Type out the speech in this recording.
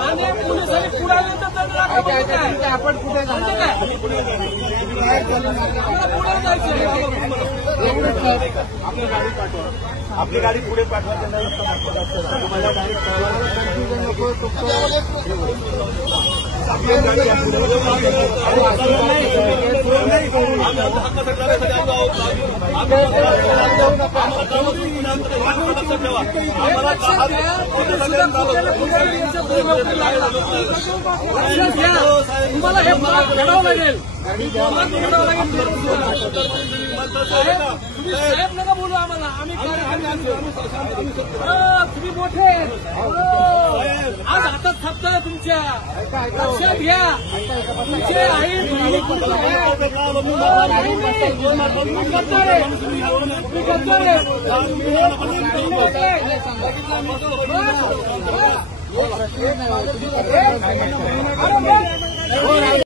आणि पोलिसांनी पुढाले तर आपण कुठे जाणार पुढे जायचं आपली गाडी पाठवा आपली गाडी पुढे पाठवा त्यांना तुम्हाला डायरेक्ट नको तुम्हाला हे घडावं लागेल तुम्ही साहेब नका बोलू आम्हाला आम्ही तुम्ही मोठे आज हातात थप्प तुमच्या लक्षात घ्या तुमचे आई बहिणी